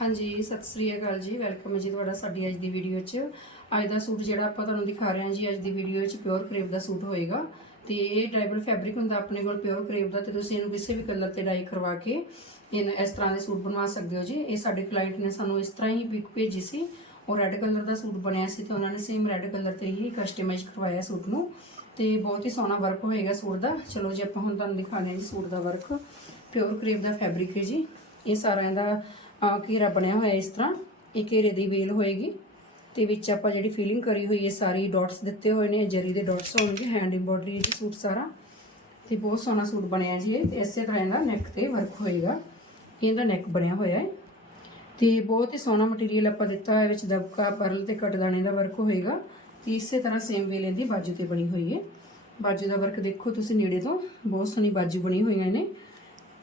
ਹਾਂਜੀ, ਸਤਿ ਸ੍ਰੀ ਅਕਾਲ ਜੀ। ਵੈਲਕਮ ਹੈ ਜੀ ਤੁਹਾਡਾ ਸਾਡੀ ਅੱਜ ਦੀ ਵੀਡੀਓ 'ਚ। ਅੱਜ ਦਾ ਸੂਟ ਜਿਹੜਾ ਆਪਾਂ ਤੁਹਾਨੂੰ ਦਿਖਾ ਰਹੇ ਹਾਂ ਜੀ, ਅੱਜ ਦੀ ਵੀਡੀਓ 'ਚ ਪਿਓਰ ਕਰੇਪ ਦਾ ਸੂਟ ਹੋਏਗਾ। ਤੇ ਇਹ ਡਰਾਈਬਲ ਫੈਬਰਿਕ ਹੁੰਦਾ ਆਪਣੇ ਕੋਲ ਪਿਓਰ ਕਰੇਪ ਦਾ ਤੇ ਤੁਸੀਂ ਇਹਨੂੰ ਕਿਸੇ ਵੀ ਕਲਰ ਤੇ ਡਾਈ ਕਰਵਾ ਕੇ ਇਹਨ ਇਸ ਤਰ੍ਹਾਂ ਦੇ ਸੂਟ ਬਣਵਾ ਸਕਦੇ ਹੋ ਜੀ। ਇਹ ਸਾਡੇ ਕਲਾਇੰਟ ਨੇ ਸਾਨੂੰ ਇਸ ਤਰ੍ਹਾਂ ਹੀ ਪਿਕ ਭੇਜੀ ਸੀ। ਉਹ ਰੈੱਡ ਕਲਰ ਦਾ ਸੂਟ ਬਣਿਆ ਸੀ ਤੇ ਉਹਨਾਂ ਨੇ ਸੇਮ ਰੈੱਡ ਕਲਰ ਤੇ ਹੀ ਕਸਟਮਾਈਜ਼ ਕਰਵਾਇਆ ਸੂਟ ਨੂੰ। ਤੇ ਬਹੁਤ ਹੀ ਸੋਹਣਾ ਵਰਕ ਹੋਏਗਾ ਸੂਟ ਦਾ। ਚਲੋ ਜੀ, ਆਪਾਂ ਹੁਣ ਤੁਹਾਨੂੰ ਦਿਖਾਉਂਦੇ ਹਾਂ ਜੀ ਸੂਟ ਦਾ ਵਰਕ ਪਿਓਰ ਕਰੇਪ ਦਾ ਫੈਬਰਿਕ ਹੈ ਜੀ। ਇਹ ਸਾਰਾ ਇਹਦਾ ਅਹ, ਘੇਰਾ ਬਣਿਆ ਹੋਇਆ ਇਸ ਤਰ੍ਹਾਂ ਇਹ ਘੇਰੇ ਦੀ ਵੇਲ ਹੋਏਗੀ ਤੇ ਵਿੱਚ ਆਪਾਂ ਜਿਹੜੀ ਫੀਲਿੰਗ ਕਰੀ ਹੋਈ ਹੈ ਸਾਰੀ ਡਾਟਸ ਦਿੱਤੇ ਹੋਏ ਨੇ ਜਰੀ ਦੇ ਡਾਟਸ ਹੋਣਗੇ ਹੈਂਡ ਐਮਬੋਡਰੀ ਜੀ ਸੂਟ ਸਾਰਾ ਤੇ ਬਹੁਤ ਸੋਹਣਾ ਸੂਟ ਬਣਿਆ ਜੀ ਇਹ ਤੇ ਇਸੇ ਤਰ੍ਹਾਂ ਇਹਦਾ ਨੈਕ ਤੇ ਵਰਕ ਹੋਏਗਾ ਇਹਦਾ ਨੈਕ ਬਣਿਆ ਹੋਇਆ ਹੈ ਤੇ ਬਹੁਤ ਹੀ ਸੋਹਣਾ ਮਟੀਰੀਅਲ ਆਪਾਂ ਦਿੱਤਾ ਹੋਇਆ ਵਿੱਚ ਦਬਕਾ ਪਰਲ ਤੇ ਕਟਦਾਣੇ ਦਾ ਵਰਕ ਹੋਏਗਾ ਤੇ ਇਸੇ ਤਰ੍ਹਾਂ ਸੇਮ ਵੇਲੇ ਦੀ ਬਾਜੂ ਤੇ ਬਣੀ ਹੋਈ ਹੈ ਬਾਜੂ ਦਾ ਵਰਕ ਦੇਖੋ ਤੁਸੀਂ ਨੇੜੇ ਤੋਂ ਬਹੁਤ ਸੋਹਣੀ ਬਾਜੂ ਬਣੀ ਹੋਈਆਂ ਨੇ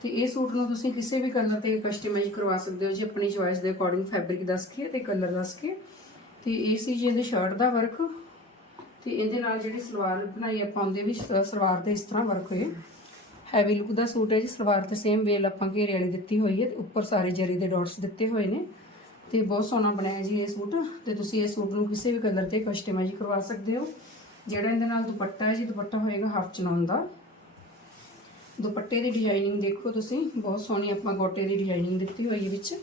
ਤੇ ਇਹ ਸੂਟ ਨੂੰ ਤੁਸੀਂ ਕਿਸੇ ਵੀ ਕਲਰ ਤੇ ਕਸਟਮਾਈਜ਼ ਕਰਵਾ ਸਕਦੇ ਹੋ ਜੀ, ਆਪਣੀ ਚੋਇਸ ਦੇ ਅਕੋਰਡਿੰਗ ਫੈਬਰਿਕ ਦੱਸ ਕੇ ਤੇ ਕਲਰ ਦੱਸ ਕੇ। ਤੇ ਇਹ ਸੀ ਜੀ ਇਹਦੇ ਸ਼ਰਟ ਦਾ ਵਰਕ ਤੇ ਇਹਦੇ ਨਾਲ ਜਿਹੜੀ ਸਲਵਾਰ ਬਣਾਈ ਆਪਾਂ ਉਹਦੇ ਵਿੱਚ ਸ- ਸਲਵਾਰ ਤੇ ਇਸ ਤਰ੍ਹਾਂ ਵਰਕ ਹੋਏ। ਹੈਵੀ ਲੁੱਕ ਦਾ ਸੂਟ ਹੈ ਜੀ, ਸਲਵਾਰ ਤੇ ਸੇਮ ਵੇਲ ਆਪਾਂ ਘੇਰੇ ਵਾਲੀ ਦਿੱਤੀ ਹੋਈ ਹੈ ਤੇ ਉੱਪਰ ਸਾਰੇ ਜਰੀ ਦੇ ਡਾਟਸ ਦਿੱਤੇ ਹੋਏ ਨੇ। ਤੇ ਬਹੁਤ ਸੋਹਣਾ ਬਣਾਇਆ ਜੀ ਇਹ ਸੂਟ। ਤੇ ਤੁਸੀਂ ਇਹ ਸੂਟ ਨੂੰ ਕਿਸੇ ਵੀ ਕਲਰ ਤੇ ਕਸਟਮਾਈਜ਼ ਕਰਵਾ ਸਕਦੇ ਹੋ। ਜਿਹੜਾ ਇਹਦੇ ਨਾਲ ਦੁਪੱਟਾ ਹੈ ਜੀ, ਦੁਪੱਟਾ ਹੋਏਗਾ ਹਾਫ ਚਨੌਨ ਦਾ। ਦੁਪੱਟੇ ਦੀ ਡਿਜ਼ਾਈਨਿੰਗ ਦੇਖੋ ਤੁਸੀਂ, ਬਹੁਤ ਸੋਹਣੀ ਆਪਾਂ ਗੋਟੇ ਦੀ ਡਿਜ਼ਾਈਨਿੰਗ ਦਿੱਤੀ ਹੋਈ ਹੈ ਵਿੱਚ।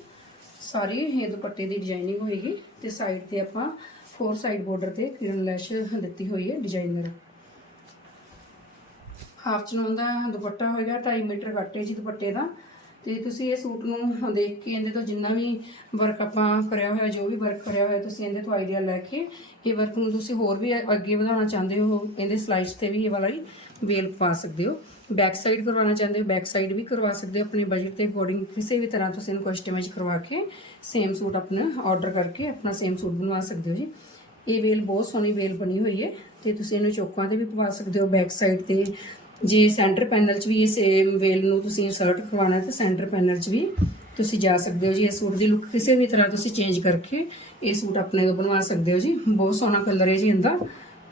ਸਾਰੀ ਇਹ ਦੁਪੱਟੇ ਦੀ ਡਿਜ਼ਾਈਨਿੰਗ ਹੋਏਗੀ ਤੇ ਸਾਈਡ ਤੇ ਆਪਾਂ ਫੋਰ ਸਾਈਡ ਬਾਰਡਰ ਤੇ ਕਿਰਨ ਲੈਸ਼ ਦਿੱਤੀ ਹੋਈ ਹੈ ਡਿਜ਼ਾਈਨਰ ਹਾਫ ਚਨੋਂ ਦਾ ਦੁਪੱਟਾ ਹੋਏਗਾ 2.5 ਮੀਟਰ ਕੱਟ ਜੀ ਦੁਪੱਟੇ ਦਾ। ਤੇ ਤੁਸੀਂ ਇਹ ਸੂਟ ਨੂੰ ਦੇਖ ਕੇ ਇਹਦੇ ਤੋਂ ਜਿੰਨਾ ਵੀ ਵਰਕ ਆਪਾਂ ਕਰਿਆ ਹੋਇਆ, ਜੋ ਵੀ ਵਰਕ ਕਰਿਆ ਹੋਇਆ ਤੁਸੀਂ ਇਹਦੇ ਤੋਂ ਆਈਡੀਆ ਲੈ ਕੇ ਇਹ ਵਰਕ ਨੂੰ ਤੁਸੀਂ ਹੋਰ ਵੀ ਅੱਗੇ ਵਧਾਉਣਾ ਚਾਹੁੰਦੇ ਹੋ, ਇਹਦੇ ਸਲਾਈਸ ਤੇ ਵੀ ਇਹ ਵਾਲਾ ਹੀ ਵੇਲ ਪਾ ਸਕਦੇ ਹੋ। ਬੈਕ ਸਾਈਡ ਕਰਵਾਉਣਾ ਚਾਹੁੰਦੇ ਹੋ ਬੈਕ ਸਾਈਡ ਵੀ ਕਰਵਾ ਸਕਦੇ ਹੋ, ਆਪਣੇ ਬਜਟ ਦੇ ਅਕੋਰਡਿੰਗ ਕਿਸੇ ਵੀ ਤਰ੍ਹਾਂ ਤੁਸੀਂ ਇਹਨੂੰ ਕਸਟਮਾਈਜ਼ ਕਰਵਾ ਕੇ ਸੇਮ ਸੂਟ ਆਪਣਾ ਆਰਡਰ ਕਰਕੇ ਆਪਣਾ ਸੇਮ ਸੂਟ ਬਣਵਾ ਸਕਦੇ ਹੋ ਜੀ। ਇਹ ਵੇਲ ਬਹੁਤ ਸੋਹਣੀ ਵੇਲ ਬਣੀ ਹੋਈ ਹੈ ਤੇ ਤੁਸੀਂ ਇਹਨੂੰ ਚੌਕਾਂ ਤੇ ਵੀ ਪਵਾ ਸਕਦੇ ਹੋ ਬੈਕ ਸਾਈਡ ਤੇ। ਜੇ ਸੈਂਟਰ ਪੈਨਲ 'ਚ ਵੀ ਇਹ ਸੇਮ ਵੇਲ ਨੂੰ ਤੁਸੀਂ ਇਨਸਰਟ ਕਰਵਾਉਣਾ ਹੈ ਤਾਂ ਸੈਂਟਰ ਪੈਨਲ 'ਚ ਵੀ ਤੁਸੀਂ ਜਾ ਸਕਦੇ ਹੋ ਜੀ। ਇਹ ਸੂਟ ਦੀ ਲੁੱਕ ਕਿਸੇ ਵੀ ਤਰ੍ਹਾਂ ਤੁਸੀਂ ਚੇਂਜ ਕਰਕੇ ਇਹ ਸੂਟ ਆਪਣੇ ਤੋਂ ਬਣਵਾ ਸਕਦੇ ਹੋ ਜੀ। ਬਹੁਤ ਸੋਹਣਾ ਕਲਰ ਹੈ ਜੀ ਇਹਦਾ।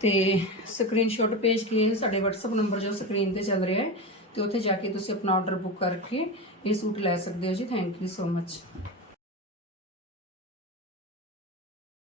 ਤੇ ਸਕਰੀਨਸ਼ਾਟ ਭੇਜ ਕੇ ਸਾਡੇ WhatsApp ਨੰਬਰ ਜੋ ਸਕਰੀਨ ਤੇ ਚੱਲ ਰਿਹਾ ਹੈ, ਤੇ ਉੱਥੇ ਜਾ ਕੇ ਤੁਸੀਂ ਆਪਣਾ ਆਰਡਰ ਬੁੱਕ ਕਰਕੇ ਇਹ ਸੂਟ ਲੈ ਸਕਦੇ ਹੋ ਜੀ। Thank you so much